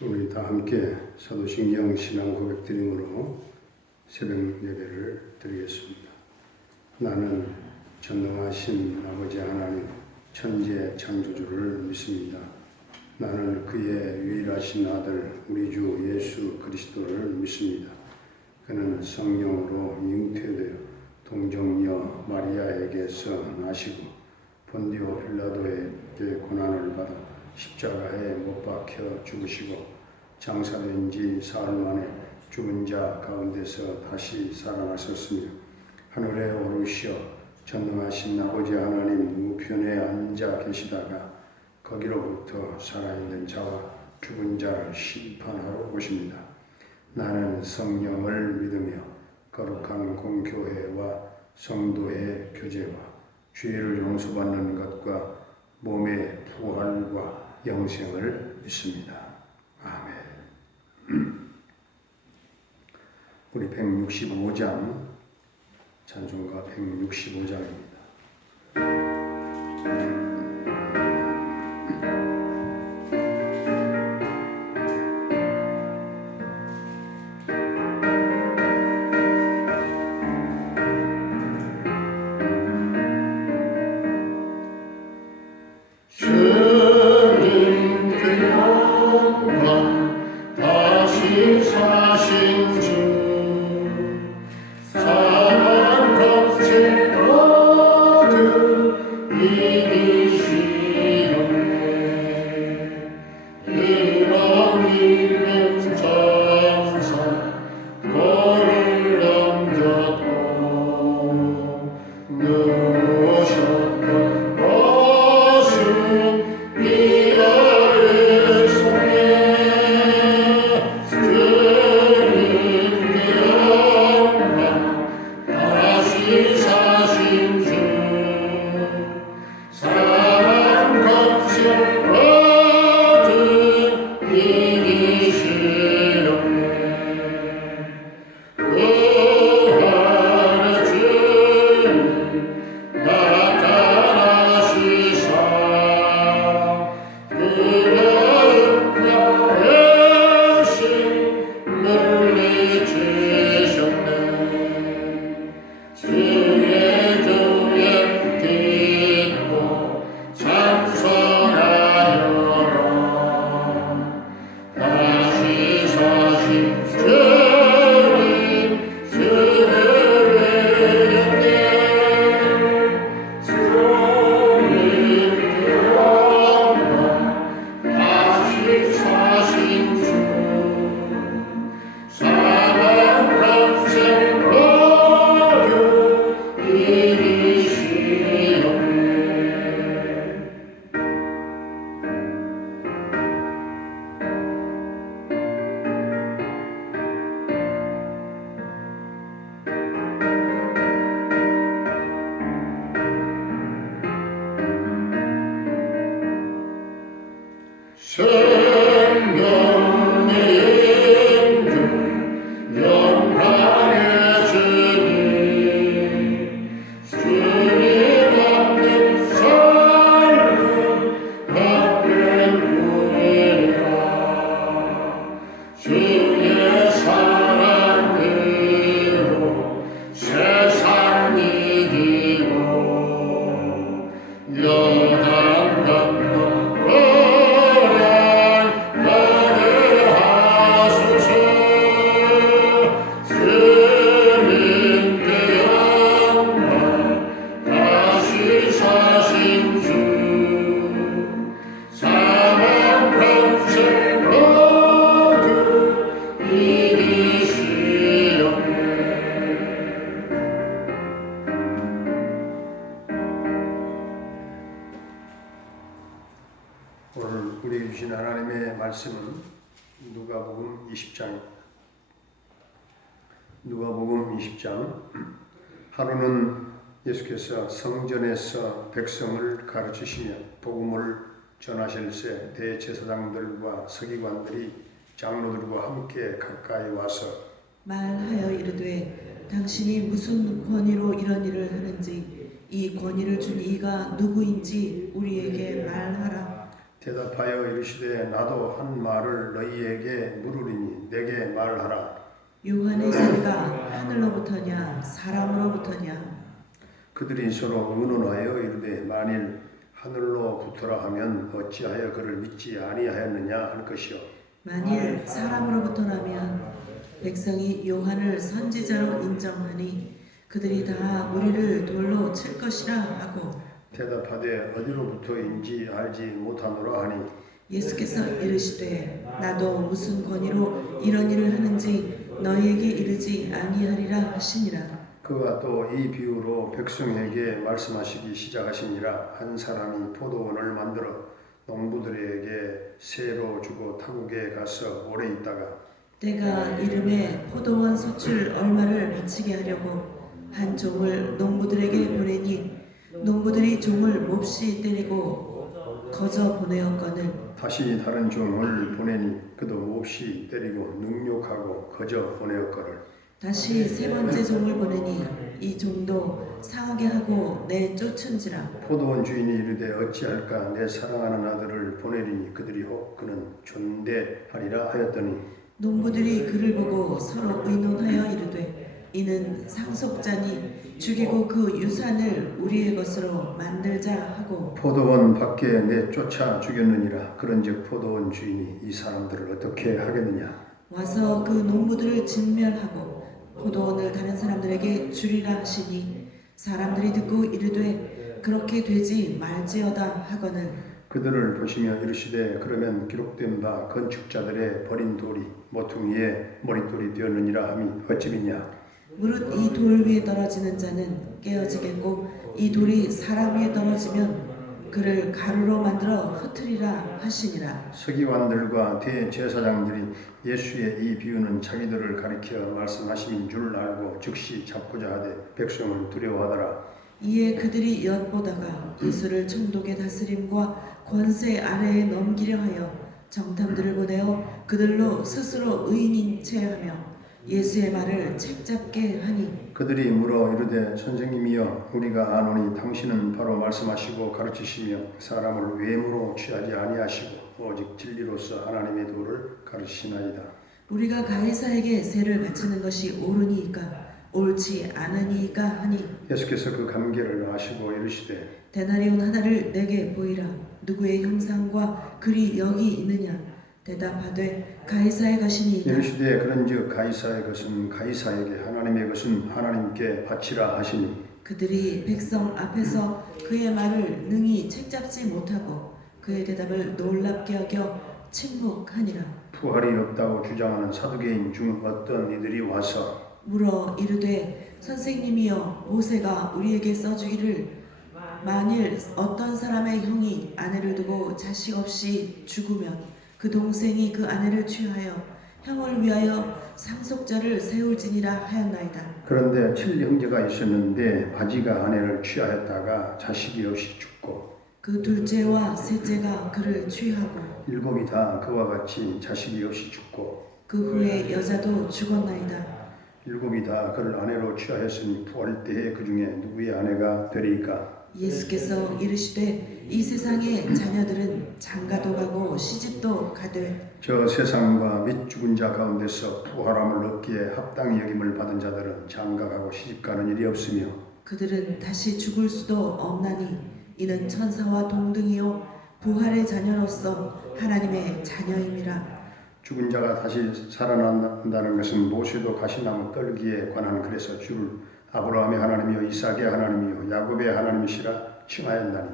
우리 다 함께 사도신경 신앙 고백 드림으로 새벽 예배를 드리겠습니다. 나는 전능하신 아버지 하나님 천지의 창조주를 믿습니다. 나는 그의 유일하신 아들 우리 주 예수 그리스도를 믿습니다. 그는 성령으로 잉태되어 동정녀 마리아에게서 나시고 본디오 빌라도에게 고난을 받아 십자가에 못 박혀 죽으시고 장사된 지 사흘 만에 죽은 자 가운데서 다시 살아나셨으며 하늘에 오르시어 전능하신 아버지 하나님 우편에 앉아 계시다가 거기로부터 살아있는 자와 죽은 자를 심판하러 오십니다. 나는 성령을 믿으며 거룩한 공교회와 성도의 교제와 죄를 용서받는 것과 몸의 부활과 영생을 믿습니다. 아멘. 우리 165장 찬송가 165장입니다. 오늘 우리에게 주신 하나님의 말씀은 누가복음 20장입니다. 누가복음 20장. 하루는 예수께서 성전에서 백성을 가르치시며 복음을 전하실 새 대제사장들과 서기관들이 장로들과 함께 가까이 와서 말하여 이르되 당신이 무슨 권위로 이런 일을 하는지 이 권위를 준 이가 누구인지 우리에게 말하라. 대답하여 이르시되 나도 한 말을 너희에게 물으리니 내게 말하라. 요한의 소리가 하늘로부터냐 사람으로부터냐? 그들이 서로 의논하여 이르되 만일 하늘로부터라 하면 어찌하여 그를 믿지 아니하였느냐 할 것이요. 만일 사람으로부터라면 백성이 요한을 선지자로 인정하니 그들이 다 우리를 돌로 칠 것이라 하고 대답하되 어디로부터인지 알지 못하노라 하니 예수께서 이르시되 나도 무슨 권위로 이런 일을 하는지 너희에게 이르지 아니하리라 하시니라. 그가 또 이 비유로 백성에게 말씀하시기 시작하시니라. 한 사람이 포도원을 만들어 농부들에게 세로 주고 타국에 가서 오래 있다가 때가 이름에 포도원 소출 얼마를 바치게 하려고 한 종을 농부들에게 보내니 농부들이 종을 몹시 때리고 거저 보내었거늘 다시 다른 종을 보내니 그도 몹시 때리고 능욕하고 거저 보내었거늘 다시 세 번째 종을 보내니 이 종도 상하게 하고 내쫓은지라. 포도원 주인이 이르되 어찌할까 내 사랑하는 아들을 보내리니 그들이 혹 그는 존대하리라 하였더니 농부들이 그를 보고 서로 의논하여 이르되 이는 상속자니 죽이고 그 유산을 우리의 것으로 만들자 하고 포도원 밖에 내쫓아 죽였느니라. 그런즉 포도원 주인이 이 사람들을 어떻게 하겠느냐. 와서 그 농부들을 진멸하고 포도원을 다른 사람들에게 주리라 하시니 사람들이 듣고 이르되 그렇게 되지 말지어다 하거늘 그들을 보시며 이르시되 그러면 기록된 바 건축자들의 버린 돌이 모퉁이에 머릿돌이 되었느니라 함이 어찌미냐. 무릇 이 돌 위에 떨어지는 자는 깨어지겠고 이 돌이 사람 위에 떨어지면 그를 가루로 만들어 흩으리라 하시니라. 서기관들과 대제사장들이 예수의 이 비유는 자기들을 가리켜 말씀하심인 줄 알고 즉시 잡고자 하되 백성을 두려워하더라. 이에 그들이 엿보다가 예수를 총독의 다스림과 권세 아래에 넘기려 하여 정탐들을 보내어 그들로 스스로 의인인 채 하며 예수의 말을 책잡게 하니 그들이 물어 이르되 선생님이여 우리가 아노니 당신은 바로 말씀하시고 가르치시며 사람을 외모로 취하지 아니하시고 오직 진리로서 하나님의 도를 가르치시나이다. 우리가 가이사에게 세를 바치는 것이 옳으니이까 옳지 않으니이까 하니 예수께서 그 감개를 아시고 이르시되 데나리온 하나를 내게 보이라. 누구의 형상과 글이 여기 있느냐. 대답하되 가이사의 것이니이다. 이르시되 그런즉 가이사의 것은 가이사에게 하나님의 것은 하나님께 바치라 하시니 그들이 백성 앞에서 그의 말을 능히 책잡지 못하고 그의 대답을 놀랍게 여겨 침묵하니라. 부활이 없다고 주장하는 사두개인 중 어떤 이들이 와서 물어 이르되 선생님이여 모세가 우리에게 써주기를 만일 어떤 사람의 형이 아내를 두고 자식 없이 죽으면 그 동생이 그 아내를 취하여 형을 위하여 상속자를 세울지니라 하였나이다. 그런데 7형제가 있었는데 아지가 아내를 취하였다가 자식이 없이 죽고 그 둘째와 셋째가 그를 취하고 7이 다 그와 같이 자식이 없이 죽고 그 후에 여자도 죽었나이다. 7이 다 그를 아내로 취하였으니 부활 때에 그 중에 누구의 아내가 되리까. 예수께서 이르시되 이 세상의 자녀들은 장가도 가고 시집도 가되 저 세상과 및 죽은 자 가운데서 부활함을 얻기에 합당히 여김을 받은 자들은 장가가고 시집가는 일이 없으며 그들은 다시 죽을 수도 없나니 이는 천사와 동등이요 부활의 자녀로서 하나님의 자녀임이라. 죽은 자가 다시 살아난다는 것은 모세도 가시나무 떨기에 관한 그래서 주를 아브라함의 하나님이요 이삭의 하나님이요 야곱의 하나님이시라 칭하였나니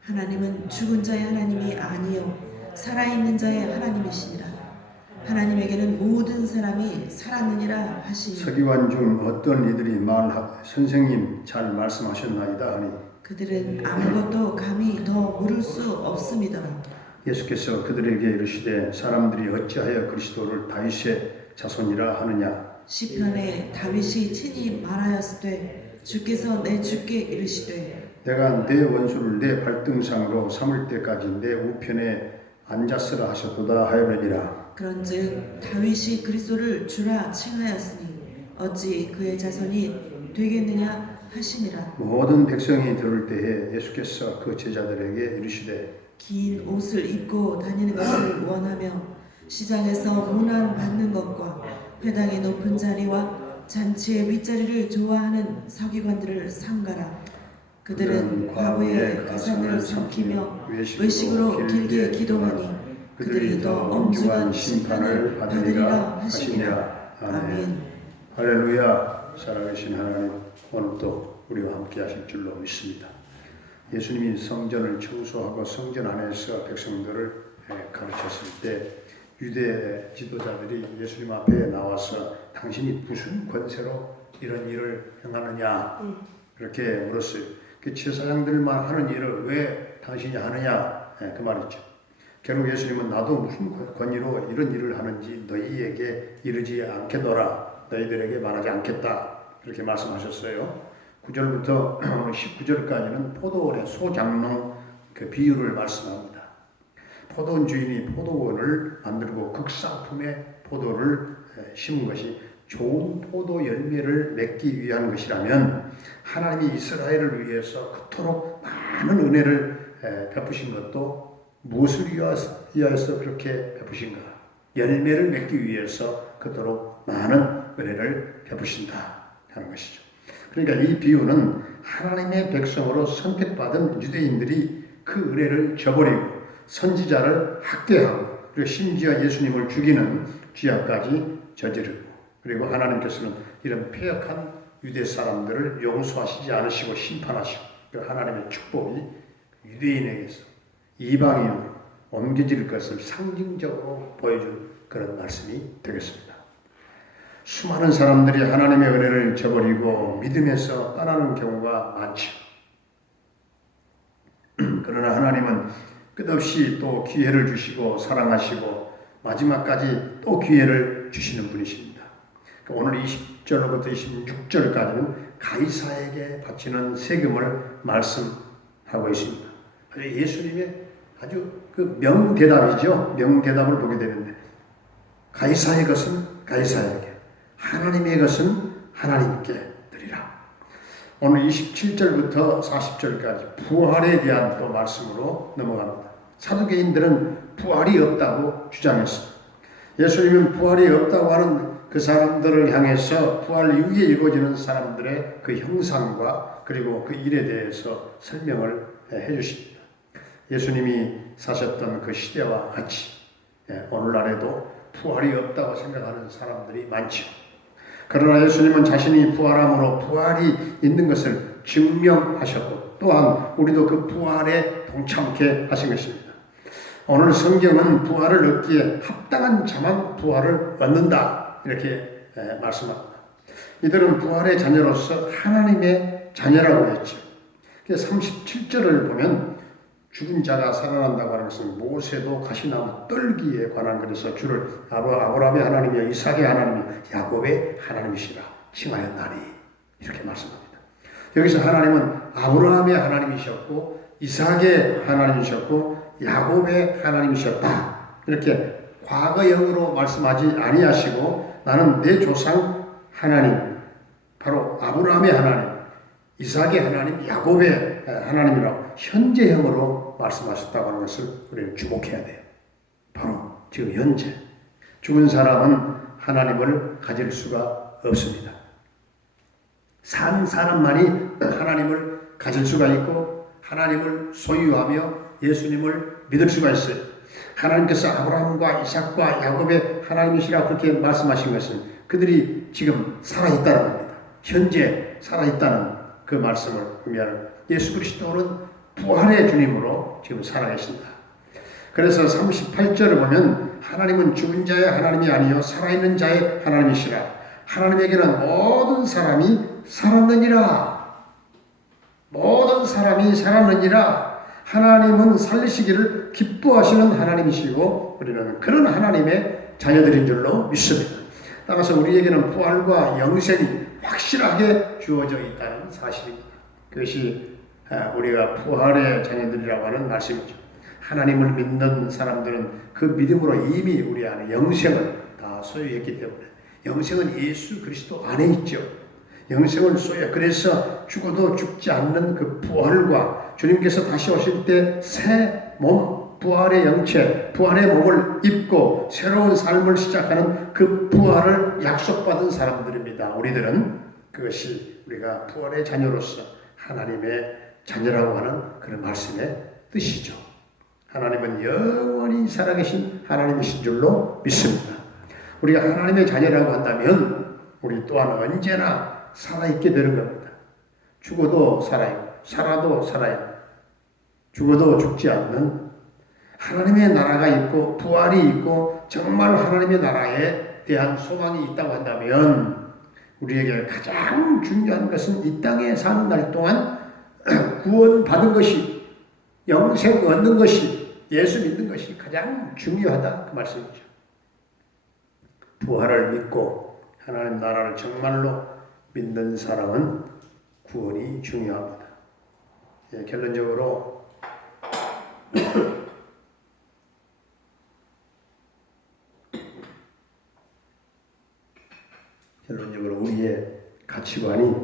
하나님은 죽은 자의 하나님이 아니요 살아있는 자의 하나님이시니라. 하나님에게는 모든 사람이 살았느니라 하시니 서기관 중 어떤 이들이 선생님 잘 말씀하셨나이다 하니 그들은 아무것도 감히 더 물을 수 없음이더라. 예수께서 그들에게 이르시되 사람들이 어찌하여 그리스도를 다윗의 자손이라 하느냐. 시편에 다윗이 친히 말하였으되 주께서 내 주께 이르시되 내가 내 원수를 내 발등상으로 삼을 때까지 내 우편에 앉았으라 하셨도다 하였느니라. 그런즉 다윗이 그리스도를 주라 칭하였으니 어찌 그의 자손이 되겠느냐 하시니라. 모든 백성이 들을 때에 예수께서 그 제자들에게 이르시되 긴 옷을 입고 다니는 것을 원하며 시장에서 문안 받는 것과 회당의 높은 자리와 잔치의 윗자리를 좋아하는 서기관들을 삼가라. 그들은 과부의 가산을 삼키며 외식으로 길게 기도하니 그들이 더 엄중한 심판을 받으리라 하시니라. 아멘. 할렐루야. 살아계신 하나님, 오늘도 우리와 함께 하실 줄로 믿습니다. 예수님이 성전을 청소하고 성전 안에서 백성들을 가르쳤을 때 유대 지도자들이 예수님 앞에 나와서 당신이 무슨 권세로 이런 일을 행하느냐 그렇게 물었어요. 그 제사장들만 하는 일을 왜 당신이 하느냐 그 말이죠. 결국 예수님은 나도 무슨 권위로 이런 일을 하는지 너희에게 이르지 않겠노라. 너희들에게 말하지 않겠다. 그렇게 말씀하셨어요. 9절부터 19절까지는 포도원의 소장농 그 비유를 말씀합니다. 포도원 주인이 포도원을 만들고 극상품의 포도를 심은 것이 좋은 포도 열매를 맺기 위한 것이라면 하나님이 이스라엘을 위해서 그토록 많은 은혜를 베푸신 것도 무엇을 위하여서 그렇게 베푸신가? 열매를 맺기 위해서 그토록 많은 은혜를 베푸신다 하는 것이죠. 그러니까 이 비유는 하나님의 백성으로 선택받은 유대인들이 그 은혜를 저버리고 선지자를 학대하고 그리고 심지어 예수님을 죽이는 죄악까지 저지르고 그리고 하나님께서는 이런 패역한 유대 사람들을 용서하시지 않으시고 심판하시고 하나님의 축복이 유대인에게서 이방인으로 옮겨질 것을 상징적으로 보여준 그런 말씀이 되겠습니다. 수많은 사람들이 하나님의 은혜를 저버리고 믿음에서 떠나는 경우가 많죠. 그러나 하나님은 끝없이 또 기회를 주시고 사랑하시고 마지막까지 또 기회를 주시는 분이십니다. 오늘 20절로부터 26절까지는 가이사에게 바치는 세금을 말씀하고 있습니다. 예수님의 아주 그 명대답이죠. 명대답을 보게 되는데 가이사의 것은 가이사에게 하나님의 것은 하나님께 드리라. 오늘 27절부터 40절까지 부활에 대한 또 말씀으로 넘어갑니다. 사두개인들은 부활이 없다고 주장했습니다. 예수님은 부활이 없다고 하는 그 사람들을 향해서 부활 이후에 이루어지는 사람들의 그 형상과 그리고 그 일에 대해서 설명을 해주십니다. 예수님이 사셨던 그 시대와 같이 오늘날에도 부활이 없다고 생각하는 사람들이 많죠. 그러나 예수님은 자신이 부활함으로 부활이 있는 것을 증명하셨고 또한 우리도 그 부활에 동참케 하신 것입니다. 오늘 성경은 부활을 얻기에 합당한 자만 부활을 얻는다 이렇게 말씀합니다. 이들은 부활의 자녀로서 하나님의 자녀라고 했죠. 37절을 보면 죽은 자가 살아난다고 하는 것은 모세도 가시나무 떨기에 관한 것에서 주를 아브라함의 하나님이여 이삭의 하나님이여 야곱의 하나님이시라 칭하였나니 이렇게 말씀합니다. 여기서 하나님은 아브라함의 하나님이셨고 이삭의 하나님이셨고 야곱의 하나님이셨다. 이렇게 과거형으로 말씀하지 아니하시고 나는 내 조상 하나님 바로 아브라함의 하나님 이삭의 하나님 야곱의 하나님이라고 현재형으로 말씀하셨다고 하는 것을 우리는 주목해야 돼요. 바로 지금 현재 죽은 사람은 하나님을 가질 수가 없습니다. 산 사람만이 하나님을 가질 수가 있고 하나님을 소유하며 예수님을 믿을 수가 있어요. 하나님께서 아브라함과 이삭과 야곱의 하나님이시라고 그렇게 말씀하신 것은 그들이 지금 살아있다는 겁니다. 현재 살아있다는 그 말씀을 의미하는 예수 그리스도는 부활의 주님으로 지금 살아계신다. 그래서 38절을 보면 하나님은 죽은 자의 하나님이 아니요 살아있는 자의 하나님이시라. 하나님에게는 모든 사람이 살았느니라. 모든 사람이 살았느니라. 하나님은 살리시기를 기뻐하시는 하나님이시고 우리는 그런 하나님의 자녀들인 줄로 믿습니다. 따라서 우리에게는 부활과 영생이 확실하게 주어져 있다는 사실입니다. 그것이 우리가 부활의 자녀들이라고 하는 말씀이죠. 하나님을 믿는 사람들은 그 믿음으로 이미 우리 안에 영생을 다 소유했기 때문에 영생은 예수 그리스도 안에 있죠. 영생을 소유해. 그래서 죽어도 죽지 않는 그 부활과 주님께서 다시 오실 때 새 몸, 부활의 영체, 부활의 몸을 입고 새로운 삶을 시작하는 그 부활을 약속받은 사람들입니다. 우리들은 그것이 우리가 부활의 자녀로서 하나님의 자녀라고 하는 그런 말씀의 뜻이죠. 하나님은 영원히 살아계신 하나님이신 줄로 믿습니다. 우리가 하나님의 자녀라고 한다면 우리 또한 언제나 살아있게 되는 겁니다. 죽어도 살아있고 살아도 살아있고 죽어도 죽지 않는 하나님의 나라가 있고 부활이 있고 정말 하나님의 나라에 대한 소망이 있다고 한다면 우리에게 가장 중요한 것은 이 땅에 사는 날 동안 구원받은 것이 영생 얻는 것이 예수 믿는 것이 가장 중요하다 그 말씀이죠. 부활을 믿고 하나님 나라를 정말로 믿는 사람은 구원이 중요합니다. 예, 결론적으로 우리의 가치관이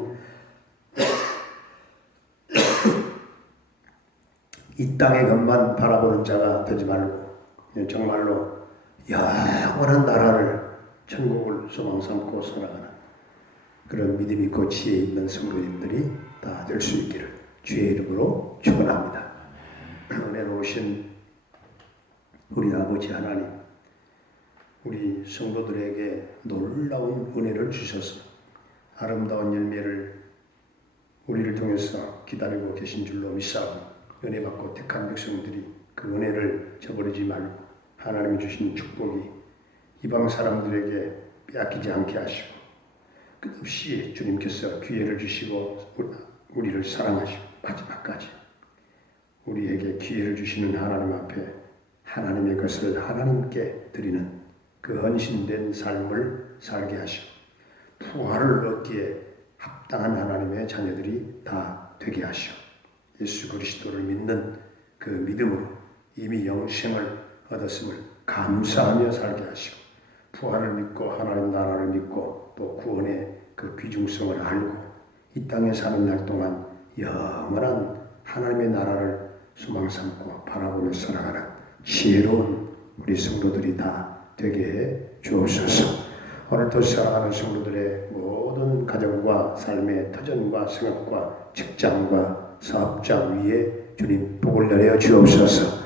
이 땅의 것만 바라보는 자가 되지 말고 정말로 영원한 나라를 천국을 소망 삼고 살아가는 그런 믿음 있고 지혜 있는 성도님들이 다 될 수 있기를 주의 이름으로 축원합니다. 은혜로우신 우리 아버지 하나님, 우리 성도들에게 놀라운 은혜를 주셔서 아름다운 열매를 우리를 통해서 기다리고 계신 줄로 믿사오니 은혜 받고 택한 백성들이 그 은혜를 저버리지 말고 하나님이 주신 축복이 이방 사람들에게 빼앗기지 않게 하시고 끝없이 주님께서 기회를 주시고 우리를 사랑하시고 마지막까지 우리에게 기회를 주시는 하나님 앞에 하나님의 것을 하나님께 드리는 그 헌신된 삶을 살게 하시고 부활을 얻기에 합당한 하나님의 자녀들이 다 되게 하시고 예수 그리스도를 믿는 그 믿음으로 이미 영생을 얻었음을 감사하며 살게 하시고 부활을 믿고 하나님 나라를 믿고 또 구원의 그 귀중성을 알고 이 땅에 사는 날 동안 영원한 하나님의 나라를 소망 삼고 바라보며 살아가는 지혜로운 우리 성도들이 다 되게 해 주옵소서. 오늘도 사랑하는 성도들의 모든 가정과 삶의 터전과 생업과 직장과 사업장 위에 주님 복을 내려 주옵소서.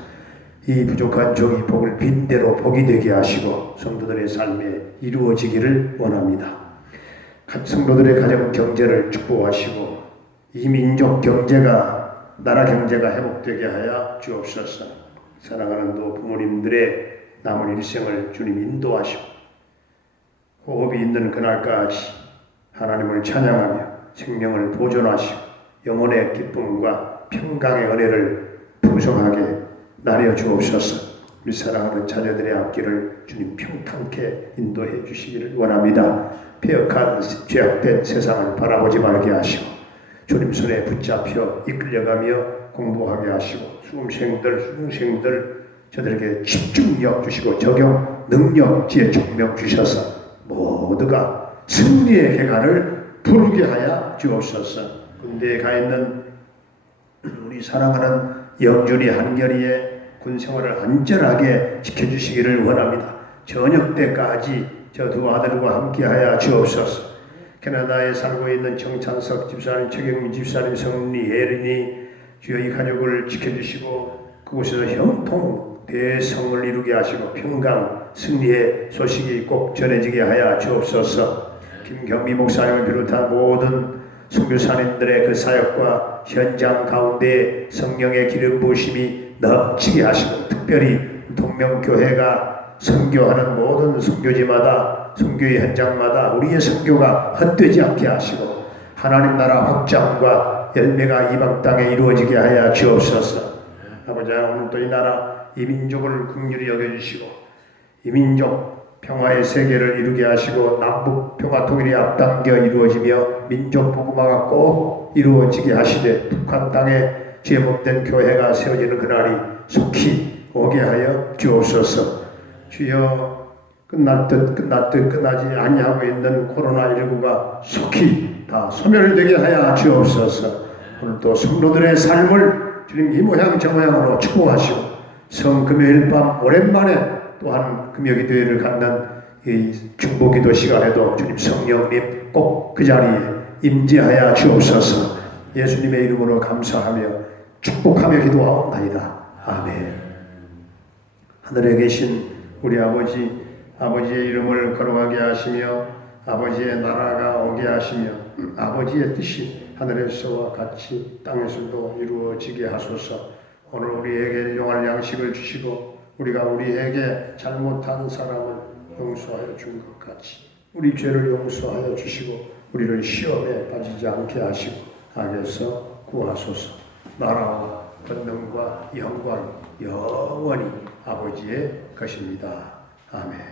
이 부족한 종이 복을 빈대로 복이 되게 하시고 성도들의 삶에 이루어지기를 원합니다. 성도들의 가정 경제를 축복하시고 이 민족 경제가 나라 경제가 회복되게 하여 주옵소서. 사랑하는 또 부모님들의 남은 일생을 주님 인도하시고 호흡이 있는 그날까지 하나님을 찬양하며 생명을 보존하시고 영혼의 기쁨과 평강의 은혜를 풍성하게 나려 주옵소서. 우리 사랑하는 자녀들의 앞길을 주님 평탄케 인도해 주시기를 원합니다. 폐역한 죄악된 세상을 바라보지 말게 하시고 주님 손에 붙잡혀 이끌려가며 공부하게 하시고 수능생들 저들에게 집중력 주시고 적용 능력 지혜 총명 주셔서 모두가 승리의 해가를 부르게 하여 주옵소서. 군대에 가 있는 우리 사랑하는 영준이 한결이의 군 생활을 안전하게 지켜주시기를 원합니다. 저녁 때까지 저 두 아들과 함께하여 주옵소서. 캐나다에 살고 있는 정찬석 집사님, 최경민 집사님, 성리, 혜린이 주여 이 가족을 지켜주시고 그곳에서 형통 대성을 이루게 하시고 평강 승리의 소식이 꼭 전해지게 하여 주옵소서. 김경미 목사님을 비롯한 모든 선교사님들의 그 사역과 현장 가운데 성령의 기름 부으심이 넘치게 하시고 특별히 동명교회가 선교하는 모든 선교지마다 선교의 현장마다 우리의 선교가 헛되지 않게 하시고 하나님 나라 확장과 열매가 이방 땅에 이루어지게 하여 주옵소서. 아버지 오늘도 이 나라 이 민족을 긍휼히 여겨주시고 이 민족 평화의 세계를 이루게 하시고 남북 평화 통일이 앞당겨 이루어지며 민족 복음화가 꼭 이루어지게 하시되 북한 땅에 제목된 교회가 세워지는 그날이 속히 오게 하여 주옵소서. 주여 끝날 듯 끝나지 아니하고 있는 코로나19가 속히 다 소멸되게 하여 주옵소서. 오늘도 성도들의 삶을 주님 이 모양 저 모양으로 축복하시고 성금요일 밤 오랜만에 또한 금요기도회를 갖는 이 중보기도 시간에도 주님 성령님 꼭 그 자리에 임재하여 주옵소서. 예수님의 이름으로 감사하며 축복하며 기도하옵나이다. 아멘. 하늘에 계신 우리 아버지, 아버지의 이름을 거룩하게 하시며 아버지의 나라가 오게 하시며 아버지의 뜻이 하늘에서와 같이 땅에서도 이루어지게 하소서. 오늘 우리에게 일용할 양식을 주시고 우리가 우리에게 잘못한 사람을 용서하여 준 것 같이 우리 죄를 용서하여 주시고 우리를 시험에 빠지지 않게 하시고 악에서 구하소서. 나라와 권능과 영광 영원히 아버지의 것입니다. 아멘.